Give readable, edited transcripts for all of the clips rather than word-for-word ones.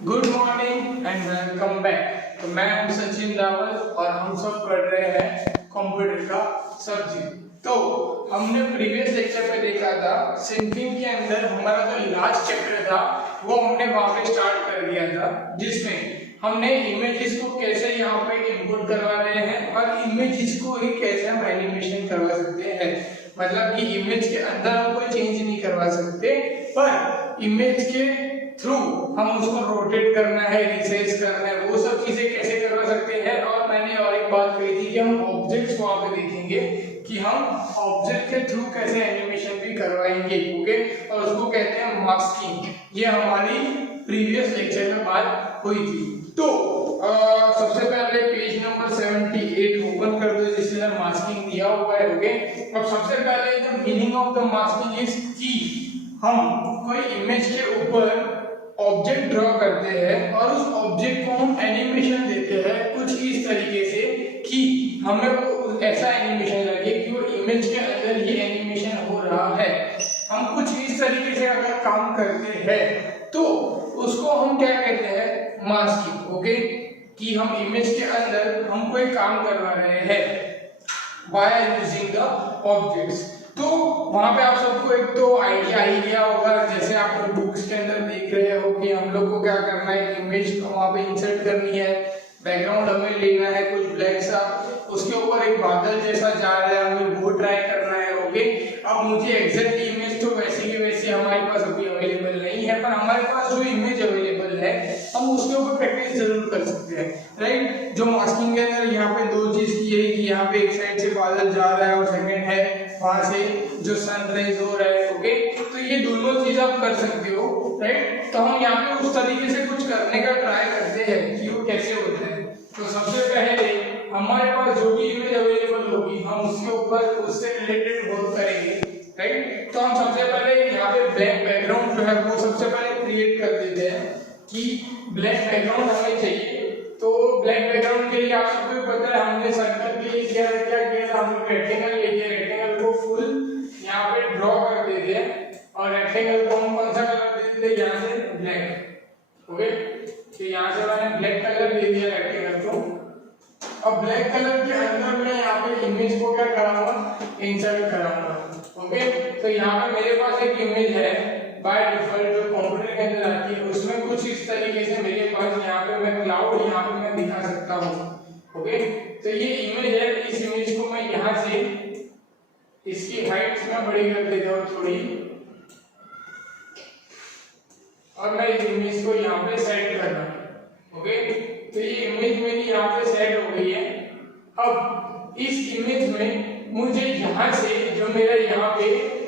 Good morning and welcome back. तो मैं हूं सचिन रावल और हम सब पढ़ रहे हैं कंप्यूटर का सब्जेक्ट। तो हमने प्रीवियस लेक्चर में देखा था सिंकिंग के अंदर हमारा जो लास्ट चैप्टर था वो हमने वहां पे स्टार्ट कर दिया था, जिसमें हमने इमेजेस को कैसे यहाँ पे इनपुट करवा रहे हैं और इमेजेस को ही कैसे हम एनिमेशन करवा सकते हैं। मतलब कि इमेज के अंदर हम कोई चेंज नहीं करवा सकते, पर इमेज के थ्रू हम उसको रोटेट करना है, रिसाइज करना है, वो सब चीजें कैसे करवा सकते हैं। और मैंने और एक बात कही थी कि हम ऑब्जेक्ट्स वहां पे देखेंगे कि हम ऑब्जेक्ट के थ्रू कैसे एनिमेशन भी करवाएंगे, ओके। और उसको कहते हैं मास्किंग। ये हमारी प्रीवियस लेक्चर में बात हुई थी। तो सबसे पहले पेज नंबर 78 ओपन कर दो जिसमें मास्किंग दिया हुआ है, ओके। अब सबसे पहले the meaning of the masking is कि हम कोई इमेज के ऊपर ऑब्जेक्ट ड्रॉ करते हैं और उस ऑब्जेक्ट को हम एनिमेशन देते हैं कुछ इस तरीके से कि हमें वो ऐसा एनिमेशन लगे कि वो इमेज के अंदर ये एनिमेशन हो रहा है। हम कुछ इस तरीके से अगर काम करते हैं तो उसको हम क्या कहते हैं, मास्किंग, ओके। कि हम इमेज के अंदर हम कोई काम करवा रहे हैं बाय यूजिंग द ऑब्जेक्ट्स। तो वहां पे आप सबको एक तो आइडिया ही गया होगा, जैसे आप बुक्स के अंदर देख रहे हो कि हम लोग को क्या करना है, इमेज वहां पे इंसर्ट करनी है, बैकग्राउंड हमें लेना है कुछ ब्लैक सा, उसके ऊपर एक बादल जैसा जा रहा है, हमें वो ट्राई करना है, ओके। अब मुझे एग्जैक्ट इमेज तो वैसी की वैसी हमारे पास अभी अवेलेबल नहीं है, पर हमारे पास जो इमेज अवेलेबल है हम उसके ऊपर प्रैक्टिस जरूर कर सकते हैं, राइट। जो मास्किंग के अंदर यहाँ पे दो चीज की है कि यहाँ पे एक साइड से बादल जा रहा है और सेकंड है वहां से जो सनराइज हो रहा है, ओके। तो ये दोनों चीज आप कर सकते हो, राइट। तो हम यहाँ पे उस तरीके से कुछ करने का ट्राई करते हैं कि वो कैसे होता है। तो सबसे पहले हमारे पास जो भी इमेज अवेलेबल होगी हम उसके ऊपर उससे रिलेटेड वर्क करेंगे, राइट। तो हम सबसे पहले यहाँ पे ब्लैक बैकग्राउंड जो है वो सबसे पहले क्रिएट कर देते हैं कि ब्लैक बैकग्राउंड हमें चाहिए। तो ब्लैक बैकग्राउंड के लिए आप सबको पता है हमने सर्कल के लिए क्या किया था, हमने रेक्टेंगल ले लिया, रेक्टेंगल को फुल यहाँ पे ड्रॉ कर देते हैं और रेक्टेंगल को हम कौन सा कलर दे देते हैं, यहाँ से ब्लैक, ओके। तो यहाँ से मैंने ब्लैक कलर दे दिया रेक्टेंगल को। अब ब्लैक कलर के अंदर मैं यहाँ पे इमेज को क्या कराऊंगा, इंसर्ट कराऊंगा, ओके। तो यहाँ पे मेरे पास एक इमेज है बाय डिफॉल्ट जो कंप्यूटर के अंदर आती है, उसमें कुछ इस तरीके से मेरे पास यहाँ पे मैं क्लाउड यहाँ पे मैं दिखा सकता हूँ, ओके। तो ये इमेज है, इस इमेज को मैं यहाँ से इसकी हाइट मैं बड़ी कर देता हूँ थोड़ी, और मैं इस इमेज को यहाँ पे सेट कर रहा हूँ, ओके। तो ये इमेज मेरी यहाँ पे सेट हो गई है। अब इस इमेज में मुझे यहाँ से जो मेरा यहाँ पे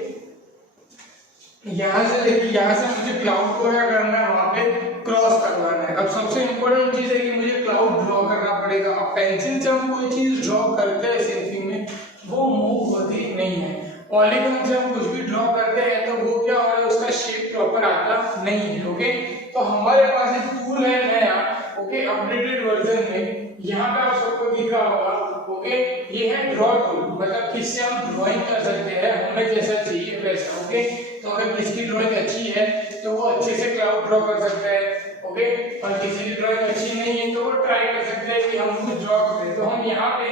यहाँ से देखिए, यहाँ से मुझे क्लाउड को क्या करना है, वहां पे क्रॉस करवाना है। अब सबसे इंपॉर्टेंट चीज है कि मुझे क्लाउड ड्रॉ करना पड़ेगा। अब पेंसिल से हम कोई चीज ड्रॉ करते हैं सेल्फी में वो मूव होती नहीं है, पॉलीगॉन से हम कुछ भी ड्रॉ करते हैं तो वो क्या हो रहा है, उसका शेप प्रॉपर आता नहीं है, ओके। तो हमारे पास एक टूल है नया, ओके, अपडेटेड वर्जन में, यहाँ पे आप सबको दिख रहा होगा, ओके। ये है ड्रॉ टूल, मतलब किससे हम ड्राइंग कर सकते हैं हमें जैसा चाहिए वैसा, ओके। तो अगर किसकी ड्राइंग अच्छी है तो वो अच्छे से क्लाउड ड्रॉ कर सकता है, ओके। और किसी की ड्राइंग अच्छी नहीं है तो वो ट्राई कर सकते हैं कि हम कुछ ड्रॉ करें। तो हम यहाँ पे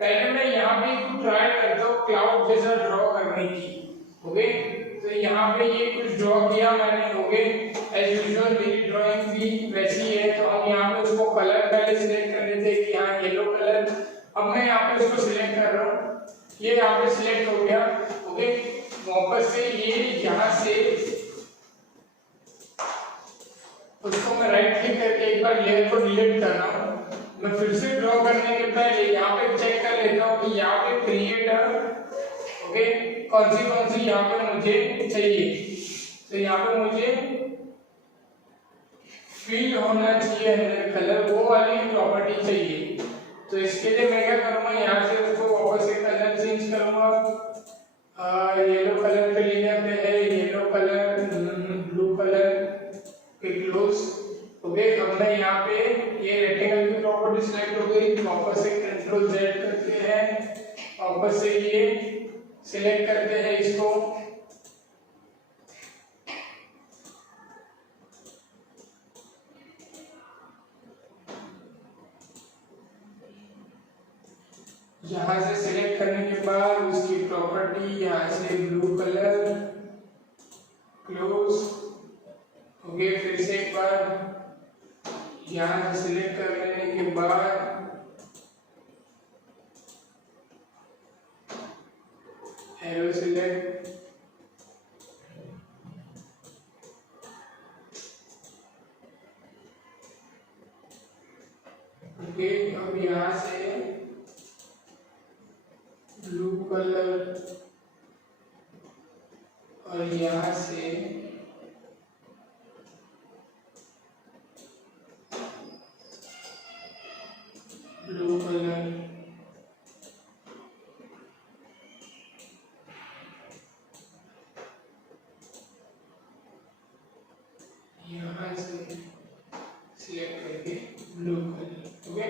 पहले मैं यहाँ पे कुछ ट्राई करता हूँ क्लाउड जैसा ड्रॉ करने की, ओके। तो यहाँ पे ये कुछ ड्रॉ किया मैंने, ओके। एज यूजुअल मेरी ड्राइंग भी वैसी है, तो हम यहाँ पे उसको कलर पहले सिलेक्ट कर लेते हैं कि यहाँ येलो कलर। अब मैं यहाँ पे उसको सिलेक्ट कर रहा हूँ, ये यहाँ पे सिलेक्ट हो गया, ओके। वापस से ये यहाँ से उसको मैं राइट क्लिक करके एक बार लेयर को डिलीट कर रहा हूँ। मैं फिर से ड्रॉ करने के पहले यहाँ पे चेक कर लेता हूँ कि यहाँ पे क्रिएटर, ओके, कौन सी यहाँ पे मुझे चाहिए। तो यहाँ पे मुझे फील होना चाहिए अंदर कलर, वो वाली प्रॉपर्टी चाहिए। तो इसके लिए मैं क्या करूँगा, यहाँ से उसको वापस से कलर चेंज करूँगा, येलो कलर पे ले जाते हैं, येलो कलर, ब्लू कलर के क्लोज, ओके। अब मैं यहाँ पे ये रेक्टेंगल की प्रॉपर्टी सिलेक्ट हो गई, वापस से कंट्रोल जेड करते हैं, वापस से ये सिलेक्ट करते हैं इसको, यहाँ से सिलेक्ट करने के बाद उसकी प्रॉपर्टी यहाँ से ब्लू कलर क्लोज हो गए। फिर से एक बार यहाँ से सिलेक्ट कर लेने के बाद एरो सिलेक्ट, ओके। अब यहाँ से ब्लू कलर और यहाँ से ब्लू कलर, यहाँ से सिलेक्ट करके ब्लू कलर, ओके।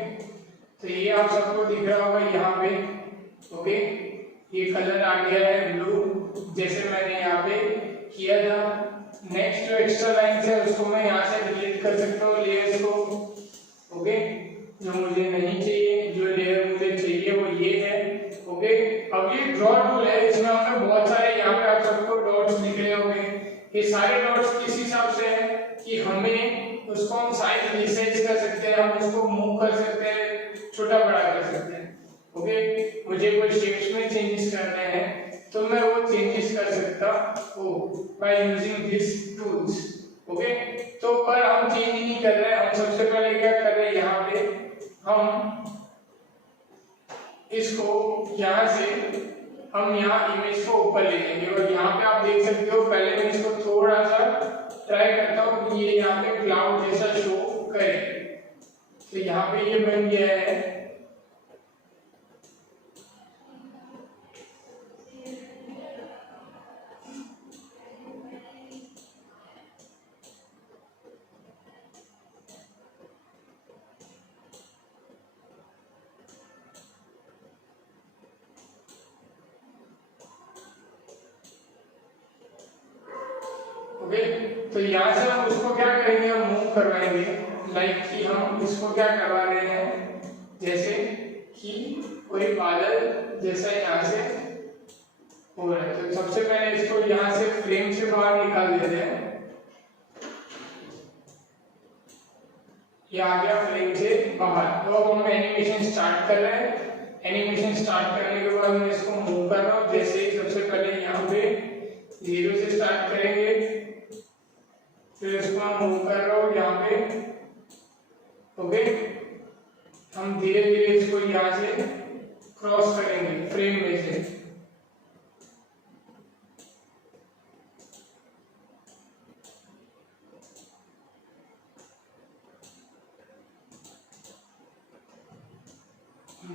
तो ये आप सबको दिख रहा होगा यहाँ पे, ओके। ये कलर आ गया है ब्लू, जैसे मैंने यहाँ पे किया था। नेक्स्ट जो एक्स्ट्रा लाइन है उसको मैं यहाँ से डिलीट कर सकता हूँ लेयर्स को, ओके। जो मुझे नहीं चाहिए, जो लेयर मुझे चाहिए वो ये है, ओके। अब ये ड्रॉ टूल है, इसमें हमें बहुत सारे यहाँ पे आप सबको डॉट्स दिख रहे होंगे। ये सारे डॉट्स किस हिसाब से है कि हमें उसको हम साइज रिसाइज कर सकते हैं, हम उसको मूव कर सकते हैं, छोटा बड़ा कर सकते हैं, ओके। मुझे कोई शेप्स में चेंजेस करने हैं तो मैं वो चेंजेस कर सकता हूँ by using this tools, okay. तो पर हम चेंज नहीं कर रहे हैं, हम सबसे पहले क्या कर रहे हैं, यहाँ पे हम इसको यहाँ से हम यहाँ इमेज को ऊपर ले लेंगे और यहाँ पे आप देख सकते हो, पहले मैं इसको थोड़ा सा ट्राई करता हूँ कि ये यहाँ पे क्लाउड जैसा शो करे। तो यहाँ पे ये बन गया है, ओके। तो यहाँ से हम उसको क्या करेंगे, हम मूव करवाएंगे, लाइक कि हम इसको क्या करवा रहे हैं, जैसे कि कोई बादल जैसा यहाँ से हो रहा है। तो सबसे पहले इसको यहाँ से फ्रेम से बाहर निकाल देते हैं, ये आ गया फ्रेम से बाहर। तो अब हम एनिमेशन स्टार्ट कर रहे हैं। एनिमेशन स्टार्ट करने के बाद मैं इसको मूव कर रहा हूँ, जैसे ही सबसे पहले यहाँ पे 0 से स्टार्ट करेंगे, फिर इसको हम मूव कर रहा हूँ यहाँ पे, ओके। हम धीरे धीरे इसको यहाँ से क्रॉस करेंगे फ्रेम में से,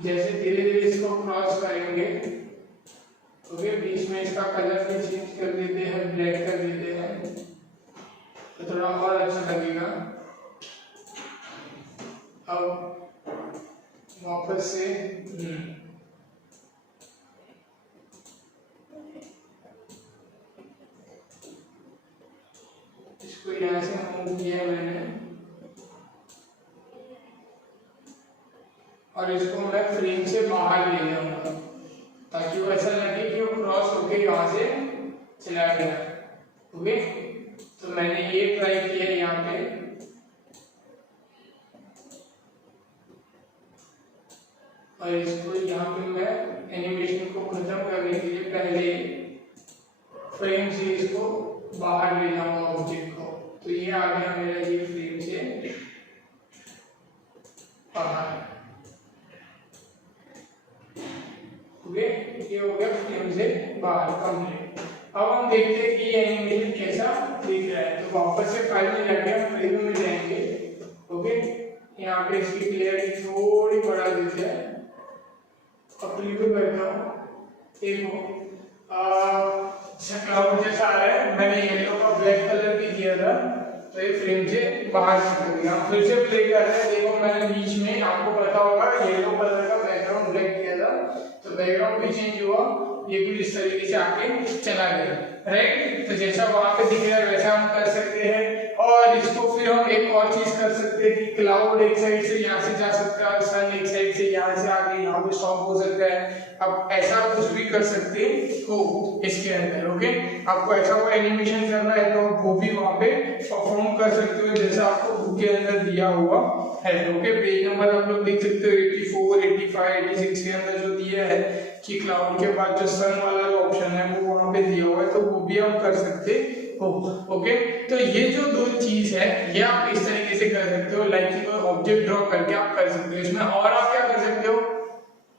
जैसे धीरे धीरे इसको क्रॉस करेंगे, ओके। बीच में इसका कलर भी चेंज कर देते हैं, ब्लैक कर देते हैं, तो थोड़ा और अच्छा लगेगा। अब वापस से इसको यहाँ से मूव किया मैंने और इसको मैं फ्रेम से बाहर ले जाऊंगा ताकि वो ऐसा लगे कि वो क्रॉस होके यहाँ से चला गया, ओके। तो मैंने ये ट्राई किया यहाँ पे, और इसको यहाँ पे मैं एनिमेशन को खत्म करने के लिए पहले फ्रेम से इसको बाहर ले जाऊंगा ऑब्जेक्ट को। तो ये आ गया मेरा ये फ्रेम से बाहर, ओके। ये हो गया फ्रेम से बाहर कंप्लीट। अब हम देखते हैं कि ये एनिमेशन कैसा दिख रहा है। तो वापस से फाइल में जाके हम प्रीव्यू में जाएंगे, ओके। यहाँ पे इसकी क्लियरिटी थोड़ी बढ़ा देते हैं, अब प्रीव्यू करता हूँ। देखो क्लाउड जैसा आ रहा है, मैंने येलो का ब्लैक कलर भी किया था, तो ये फ्रेम से बाहर निकल गया। फिर से प्ले कर रहे हैं, देखो मैंने बीच में आपको पता होगा येलो कलर का बैकग्राउंड ब्लैक किया था, तो बैकग्राउंड भी चेंज हुआ, ये भी इस तरीके से आके चला गया, राइट। तो जैसा वहां पे दिख रहा है वैसा हम कर सकते हैं। और इसको फिर हम एक और चीज कर सकते हैं कि क्लाउड एक साइड से यहाँ से जा सकता है, सन एक साइड से यहाँ से आके यहाँ पे शॉप हो सकता है, आप ऐसा कुछ भी कर सकते हो इसके अंदर। ओके, आपको ऐसा कोई एनिमेशन करना है तो वो भी वहाँ पे परफॉर्म कर सकते हो जैसा आपको बुक के अंदर दिया हुआ है। ओके, पेज नंबर आप लोग देख सकते हो 84, 85, 86 के अंदर जो दिया है कि क्लाउड के बाद जो सन वाला जो ऑप्शन है वो वहाँ पे दिया हुआ है, तो वो भी आप कर सकते हो। ओके, तो ये जो दो चीज है ये आप इस तरीके से कर सकते हो, लाइक ऑब्जेक्ट ड्रॉ करके आप कर सकते हो। इसमें और आप क्या कर सकते हो,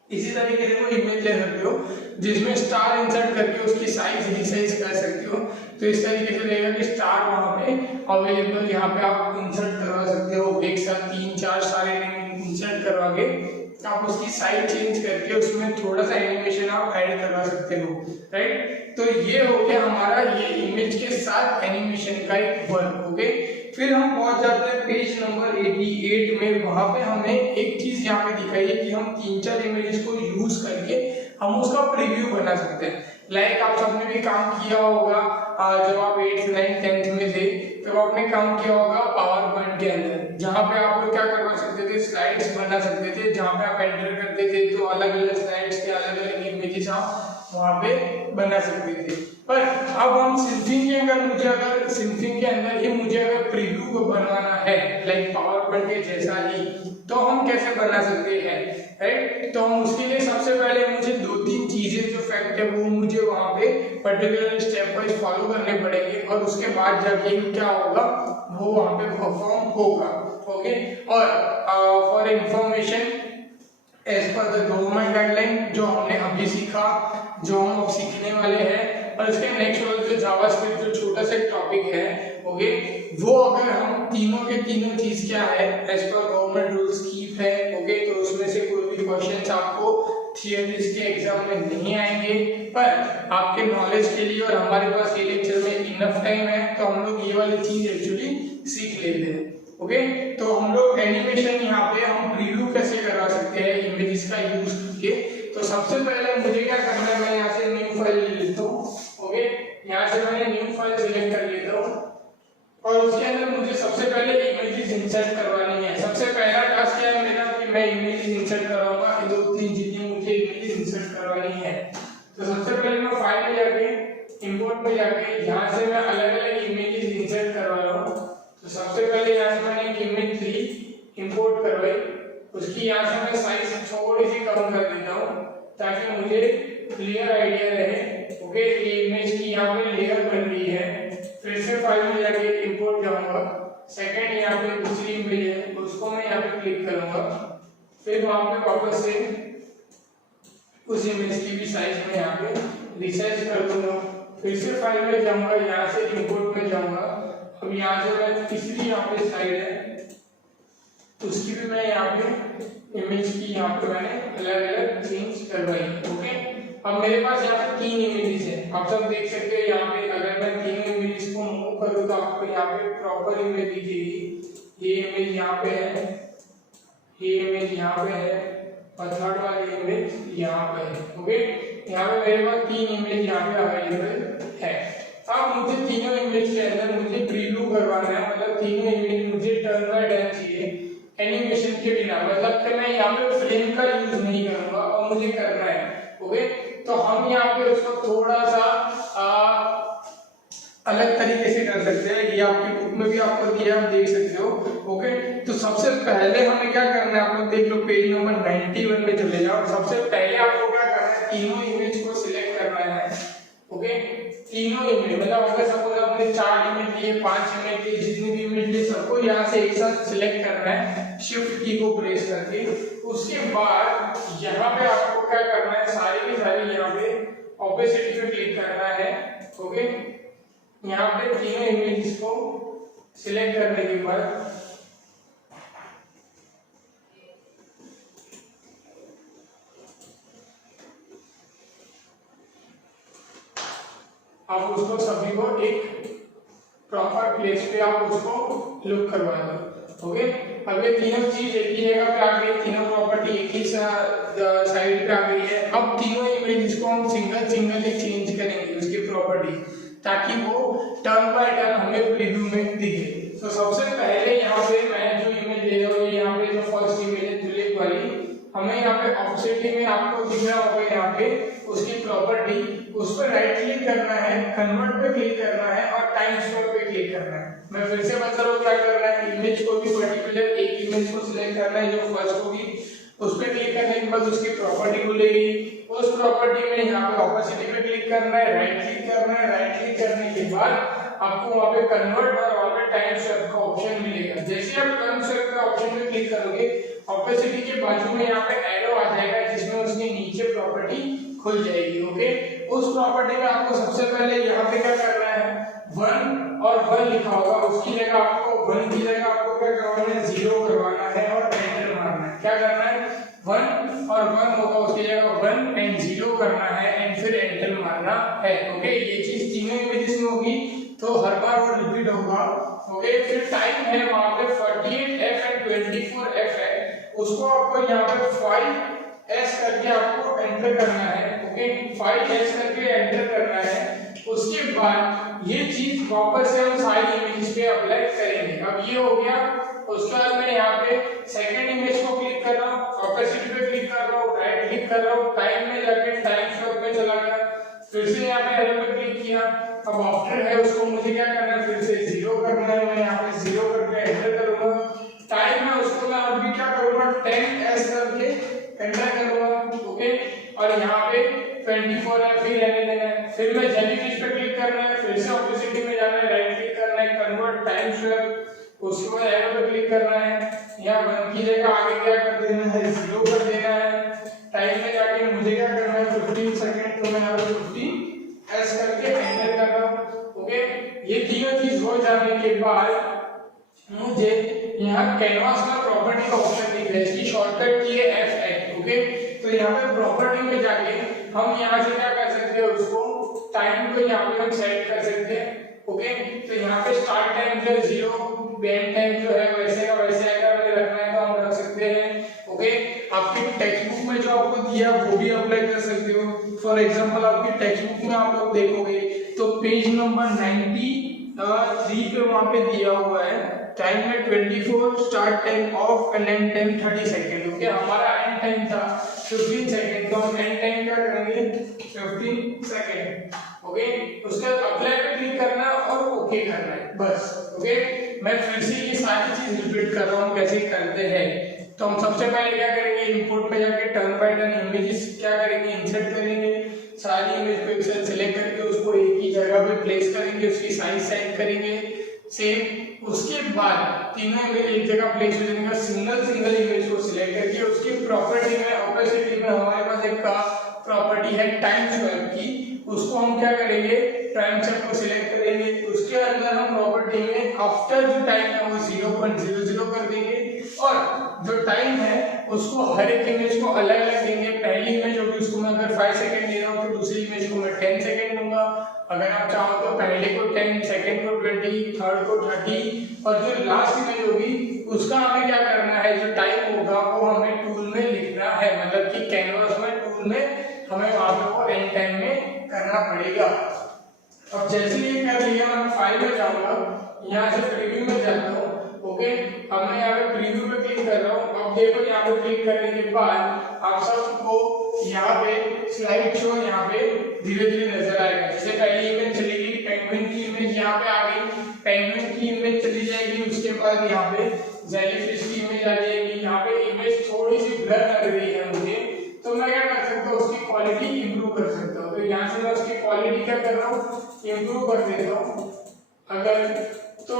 इसी तरीके से कोई इमेज ले सकते हो जिसमें स्टार इंसर्ट करके उसकी साइज रिसाइज कर सकते हो। तो इस तरीके से रहेगा कि स्टार वहाँ पे अवेलेबल, यहाँ पे आप इंसर्ट करवा सकते हो, एक साथ 3-4 सारे इंसर्ट करवा के आप उसकी साइज चेंज करके उसमें थोड़ा सा एनिमेशन आप ऐड करवा सकते हो, राइट। तो ये हो गया हमारा ये इमेज के साथ एनिमेशन का एक वर्क। ओके, फिर हम पहुंच जाते हैं पेज नंबर 88 में। वहां पे हमें एक चीज यहाँ पे दिखाई है कि हम 3-4 इमेजेस को यूज करके हम उसका प्रीव्यू बना सकते हैं। लाइक आप सबने भी काम किया होगा जब आप 8th 9th 10th में थे, तब आपने काम किया होगा पावर पॉइंट के अंदर, जहाँ पे आप लोग क्या करवा सकते थे, स्लाइड्स बना सकते थे, जहाँ पे आप एंटर करते थे तो अलग अलग स्लाइड्स के अलग अलग इमेजेस आप वहाँ पे बना सकते थे। पर अब हम सिंथिंग के अंदर ही मुझे अगर प्रीव्यू को बनवाना है लाइक पावर पॉइंट के जैसा ही, तो हम कैसे बना सकते हैं, राइट। तो हम उसके लिए सबसे पहले मुझे 2-3 चीजें जो फैक्ट है वो मुझे वहाँ पे पर्टिकुलर स्टेप वाइज फॉलो करने पड़ेंगे और उसके बाद जाके क्या होगा वो वहाँ पे परफॉर्म होगा। ओके, और for information as per the government guideline जो हमने अभी सीखा, जो हम अब सीखने वाले हैं, और इसके नेक्स्ट वाला जो जावास्क्रिप्ट जो छोटा सा टॉपिक है, ओके, वो अगर हम तीनों के तीनों चीज क्या है as per government rules keep है। ओके, तो उसमें से कोई भी क्वेश्चंस आपको थियरीज के एग्जाम में नहीं आएंगे, पर आपके नॉलेज के लिए और हमारे पास ये लेक्चर में इनफ टाइम है तो हम लोग ये वाली चीज एक्चुअली सीख लेते हैं। ओके, तो हम लोग एनिमेशन यहाँ पे हम प्रीव्यू कैसे करवा सकते हैं इमेजेस का यूज करके। तो सबसे पहले मुझे क्या करना है, मैं यहाँ से न्यू फाइल ले लेता हूँ। ओके, यहाँ से मैंने न्यू फाइल सिलेक्ट कर लेता हूँ और उसके अंदर मुझे सबसे पहले इमेजेस इंसर्ट करवानी है। सबसे पहला टास्क क्या है मेरा कि मैं इमेजेस इंसर्ट कराऊंगा, ये 2-3 चीजें मुझे इमेजेस इंसर्ट करवानी है। तो सबसे पहले मैं फाइल में जाके इंपोर्ट में जाके यहाँ से मैं अलग अलग इमेजेस इंसर्ट करवा रहा हूँ। तो सबसे पहले यहाँ से मैंने एक इमेज 3 इंपोर्ट करवाई, उसकी यहाँ से मैं साइज थोड़ी सी कम कर देता हूँ ताकि मुझे क्लियर आइडिया रहे। ओके, ये इमेज की यहाँ पे लेयर बन रही है। फिर से फाइल में जाके इंपोर्ट जाऊंगा, सेकंड यहाँ पे दूसरी इमेज है उसको मैं यहाँ पे क्लिक करूंगा, फिर वहाँ पे वापस से उस इमेज की भी साइज में यहाँ पे रिसाइज कर दूंगा। फिर से फाइल में जाऊंगा, यहाँ से इंपोर्ट में जाऊंगा, अब यहाँ से मैं तीसरी यहाँ पे स्लाइड है उसकी भी मैं यहाँ पे इमेज की यहाँ पे मैंने अलग अलग चेंज करवाई। ओके, अब मेरे पास यहाँ पे 3 इमेजेस हैं, आप सब देख सकते हो यहाँ पे। अगर मैं तीनों इमेजेस को मूव करूँ तो आपको यहाँ पे प्रॉपर इमेज दिखेगी। ये इमेज यहाँ पे है, ये इमेज यहाँ पे है और थर्ड वाली इमेज यहाँ पे है। ओके, यहाँ पे मेरे पास 3 इमेज यहाँ पे अवेलेबल है। अब मुझे तीनों इमेज के अंदर मुझे प्रीव्यू करवाना है, मतलब तीनों इमेज मुझे टर्न बाय टर्न चाहिए एनिमेशन के बिना, मतलब कि मैं यहाँ पे फ्रेम का यूज नहीं करूंगा और मुझे करना है। ओके, तो हम यहाँ पे उसको थोड़ा सा अलग तरीके से कर सकते हैं। ये आपकी बुक में भी आपको दिया है, आप देख सकते हो। ओके, तो सबसे पहले हमें क्या करना है, आप लोग देख लो पेज नंबर 91 में चले जाओ। सबसे पहले आपको क्या करना है, तीनों इमेज को सिलेक्ट करना है। ओके, तीनों इमेज, मतलब अगर सपोज आपने 4 इमेज लिए, 5 इमेज लिए, जितनी भी इमेज लिए सबको यहाँ से एक साथ सिलेक्ट करना है शिफ्ट की को प्रेस करके। उसके बाद यहाँ पे आपको क्या करना है, सारी की सारी यहाँ पे ऑपेसिटी पे क्लिक करना है। ओके, यहाँ पे तीनों इमेजेस को सिलेक्ट करने के बाद आप उसको सभी को एक प्रॉपर प्लेस पे आप उसको लुक करवा दो। ओके, अब ये तीनों चीज एक ही जगह पे आ गई, तीनों प्रॉपर्टी एक ही साइड पे आ गई है। अब तीनों इमेजेस को हम सिंगल चेंज करेंगे उसकी प्रॉपर्टी, ताकि वो टर्न बाय टर्न हमें प्रीव्यू में दिखे। तो सबसे पहले यहाँ पे मैं जो इमेज ले रहा हूँ, यहाँ पे जो फर्स्ट इमेज है ट्यूलिप वाली, हमें यहाँ पे ऑब्जेक्टिव में आप टाइम स्लॉट पे क्लिक करना है। मैं फिर से बता रहा हूँ क्या करना है, इमेज को भी पर्टिकुलर एक इमेज को सिलेक्ट करना है जो फर्स्ट होगी, उस पे क्लिक करने के बाद उसकी प्रॉपर्टी खुलेगी, उस प्रॉपर्टी में यहाँ पे ऑपोसिटी पे क्लिक करना है, राइट क्लिक करना है, राइट क्लिक करने के बाद आपको वहाँ पे कन्वर्ट और वहाँ पे टाइम स्लॉट का ऑप्शन मिलेगा। जैसे आप टाइम स्लॉट का ऑप्शन पे क्लिक करोगे ऑपोसिटी के बाजू में यहाँ पे एरो आ जाएगा जिसमें उसके नीचे प्रॉपर्टी खुल जाएगी। ओके, उस प्रॉपर्टी में आपको सबसे पहले यहाँ पे क्या करना है, 1 और 1 लिखा होगा, उसकी जगह आपको 1 की जगह आपको क्या करवाना है, 0 करवाना है और एंटर मारना है। क्या करना है, 1 और 1 होगा उसकी जगह 1 एंड 0 करना है एंड फिर एंटर मारना है। ओके, ये चीज तीनों इमेजेस में होगी तो हर बार वो रिपीट होगा। ओके, फिर टाइम है वहां पे 48f एंड 24f है, उसको आपको यहाँ पे 5s करके आपको एंटर करना है। ओके, 5s करके एंटर करना है। उसके बाद ये चीज वापस से हम सारी इमेज पे अप्लाई करेंगे। अब ये हो गया, उसके बाद मैं यहाँ पे सेकंड इमेज को क्लिक कर रहा हूँ, ऑपोजिट पे क्लिक कर रहा हूँ, राइट क्लिक कर रहा हूँ, टाइम में जाके टाइम स्लॉट में चला गया, फिर से यहाँ पे एरो पे क्लिक किया। अब आफ्टर है उसको मुझे क्या करना है, फिर से 0 करना है, मैं यहाँ पे 0 करके एंटर करूंगा। टाइम है उसको मैं अभी क्या करूंगा, 10s करके एंटर करूंगा। ओके, और यहाँ पे 24 है, फिर रहने देना है, फिर मैं जल्दी इमेज पे क्लिक करना है, फिर से ऑपोजिट में जाना है, राइट क्लिक करना है, कन्वर्ट टाइम स्लॉट, उसके बाद एरो पे क्लिक करना है, यहाँ 1 की जगह आगे क्या कर देना है, 0 कर देना है। टाइम में जाके मुझे क्या करना है, 15 सेकंड, तो मैं यहाँ पे 15s करके एंटर कर रहा हूँ। ओके, ये तीनों चीज हो जाने के बाद मुझे यहाँ कैनवास का प्रॉपर्टी का ऑप्शन दिख रहा है, इसकी शॉर्टकट की है F8। ओके, तो यहाँ पे प्रॉपर्टी में जाके हम यहाँ से क्या कर सकते हैं, उसको टाइम को यहाँ पे हम सेट कर सकते हैं। ओके, तो यहाँ पे स्टार्ट टाइम जो 0, एंड टाइम जो है वैसे का वैसे अगर रखना है तो हम रख सकते हैं। ओके, आपकी टेक्स्ट बुक में जो आपको दिया वो भी अप्लाई कर सकते हो। फॉर एग्जांपल आपकी टेक्स्ट बुक में आप लोग देखोगे तो पेज नंबर 93 पे वहां पे दिया हुआ है टाइम में 24, start time of and and time 30 second. Okay, हमारा एंड टाइम था 15 सेकंड, तो हम एंड टाइम क्या करेंगे, 15 सेकंड। ओके, उसके बाद अप्लाई पे क्लिक करना और ओके करना है, बस। ओके, मैं फिर से ये सारी चीज रिपीट कर रहा हूँ कैसे करते हैं। तो हम सबसे पहले क्या करेंगे, इंपोर्ट में जाके टर्न बाय टर्न इमेजेस क्या करेंगे, इंसर्ट करेंगे, सारी इमेज पिक्सल सिलेक्ट करके उसको एक ही जगह पे प्लेस करेंगे, उसकी साइज सेट करेंगे सेम। उसके बाद तीनों इमेज एक जगह प्लेस हो जाएंगे, सिंगल इमेज को सिलेक्ट करके उसकी प्रॉपर्टी में ऑपोसिटी में हमारे पास एक प्रॉपर्टी है टाइम स्लॉट की, उसको हम क्या करेंगे, टाइम स्लॉट को सिलेक्ट करेंगे, उसके अंदर हम प्रॉपर्टी में आफ्टर जो टाइम है वो 0.00 कर देंगे और जो टाइम है उसको हर एक इमेज को अलग अलग देंगे। पहली इमेज होगी उसको मैं अगर 5 सेकंड दे रहा हूँ तो दूसरी इमेज को मैं 10 सेकंड दूंगा, अगर आप चाहो तो पहले को 10, सेकंड को 20, थर्ड को 30 और जो लास्ट इमेज होगी उसका हमें क्या करना है, जो टाइम होगा वो हमें टूल में लिखना है, मतलब कि कैनवास में टूल में हमें वहां पे वो एंड टाइम में करना पड़ेगा। अब जैसे ये कर लिया मैं फाइल में जाऊंगा, यहाँ से प्रीव्यू में जाता हूँ। ओके, अब मैं यहाँ पे प्रीव्यू पे क्लिक कर रहा हूँ। अब देखो यहाँ पे क्लिक करने के बाद आप सबको यहाँ पे स्लाइड शो यहाँ पे धीरे धीरे नजर आएगा। जैसे पहली इमेज चली गई, पेंगुइन की इमेज यहाँ पे आ गई, पेंगुइन की इमेज चली जाएगी, उसके बाद यहाँ पे जेलीफिश की इमेज आ जाएगी। यहाँ पे इमेज थोड़ी सी ब्लर लग रही है मुझे, तो मैं क्या कर सकता हूँ, उसकी क्वालिटी इंप्रूव कर सकता हूँ। तो यहाँ से मैं उसकी क्वालिटी क्या कर रहा हूँ, इंप्रूव कर देता हूँ। अगर तो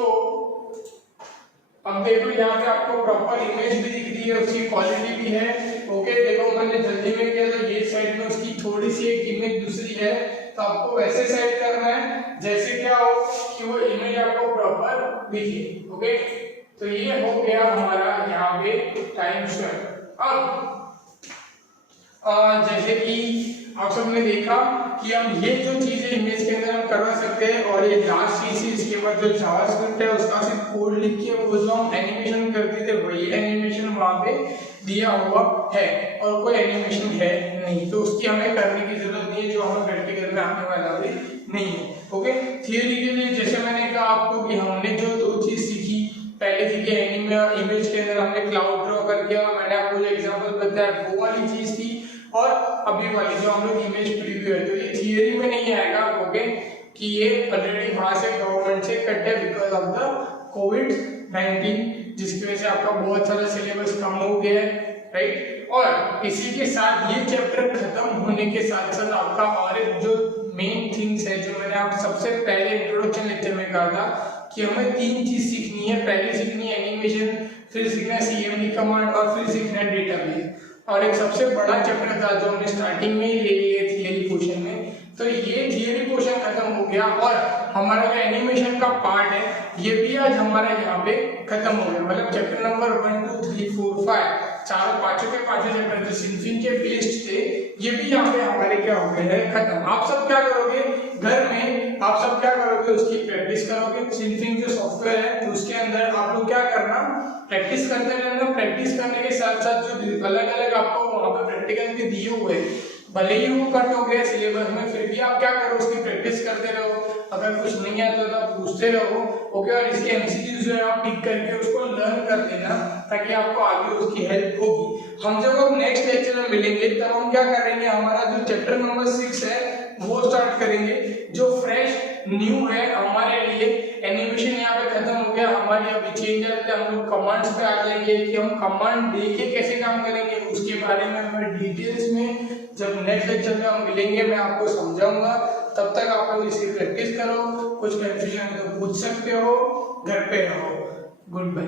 अब देखो यहाँ पे आपको प्रॉपर इमेज भी दिख रही है, उसकी क्वालिटी भी है। ओके, देखो मैंने जल्दी में किया तो ये साइड में उसकी थोड़ी सी एक इमेज दूसरी है, तो आपको वैसे सेट करना है जैसे क्या हो कि वो इमेज आपको प्रॉपर दिखे। ओके, तो ये हो गया हमारा यहाँ पे टाइम स्लॉट। अब जैसे कि आप सबने देखा कि हम ये जो चीजें इमेज के अंदर हम करवा सकते हैं, और ये लास्ट चीज इसके बाद जो जावास्क्रिप्ट है उसका सिर्फ कोड लिख के वो जो हम एनिमेशन करते थे वही एनिमेशन वहां पे दिया हुआ है और कोई एनिमेशन है नहीं, तो उसकी हमें करने की जरूरत नहीं है, जो हमें प्रैक्टिकल में आने वाला भी नहीं है। ओके, थियरी के लिए जैसे मैंने कहा आपको कि हमने जो दो चीज सीखी, पहले सीखी इमेज के अंदर हमने क्लाउड ड्रॉ करके, और मैंने आपको जो एग्जांपल बताया वो वाली चीज थी, और अभी वाली जो हम लोग इमेज प्रीव्यू है, तो ये थियरी में नहीं आएगा। ओके, कि ये ऑलरेडी वहां से गवर्नमेंट से कट है बिकॉज ऑफ द कोविड-19, जिसकी वजह से आपका बहुत सारा सिलेबस कम हो गया है, राइट। और इसी के साथ ये चैप्टर खत्म होने के साथ साथ आपका और एक जो मेन थिंग्स है, जो मैंने आप सबसे पहले इंट्रोडक्शन लेक्चर में कहा था कि हमें 3 चीज सीखनी है। पहले सीखनी है एनिमेशन, फिर सीखना है CMD कमांड और फिर सीखना है डेटाबेस। और एक सबसे बड़ा चैप्टर था जो हमने स्टार्टिंग में ही ले लिया थियरी पोर्शन में, तो ये थियरी पोर्शन खत्म हो गया और हमारा जो एनिमेशन का पार्ट है ये भी आज हमारा यहाँ पे खत्म हो गया। मतलब चैप्टर नंबर 1 2 3 4 5 चारों पांचों के पांचों चैप्टर जो सिंफिंग के बेस्ड थे ये भी यहाँ पे हमारे क्या हो गए हैं, खत्म। आप सब क्या करोगे घर में, आप सब क्या करोगे उसकी प्रैक्टिस करोगे। सिंफिंग जो सॉफ्टवेयर है तो उसके अंदर आप लोग क्या करना, प्रैक्टिस करते रहना। प्रैक्टिस करने के साथ साथ जो अलग अलग आपको वहाँ पे प्रैक्टिकल भी दिए हुए हैं, भले ही वो कट हो गया सिलेबस में, फिर भी आप क्या करो उसकी प्रैक्टिस करते रहो। अगर कुछ नहीं आता तो आप पूछते रहो, ओके। और इसके MCQs जो है आप टिक करके उसको लर्न कर लेना ताकि आपको आगे उसकी हेल्प होगी। हम जब अब नेक्स्ट लेक्चर में मिलेंगे तब हम क्या करेंगे, हमारा जो चैप्टर नंबर 6 है वो स्टार्ट करेंगे, जो फ्रेश न्यू है हमारे लिए। एनिमेशन यहाँ पे खत्म हो गया, हमारी अभी चेंज आते हैं, हम लोग कमांड्स पे आ जाएंगे कि हम कमांड दे के कैसे काम करेंगे, उसके बारे में हमें डिटेल्स में जब नेक्स्ट लेक्चर में हम मिलेंगे मैं आपको समझाऊंगा। तब तक आप लोग इसकी प्रैक्टिस करो, कुछ कंफ्यूजन है तो पूछ सकते हो। घर पे रहो। Good bye.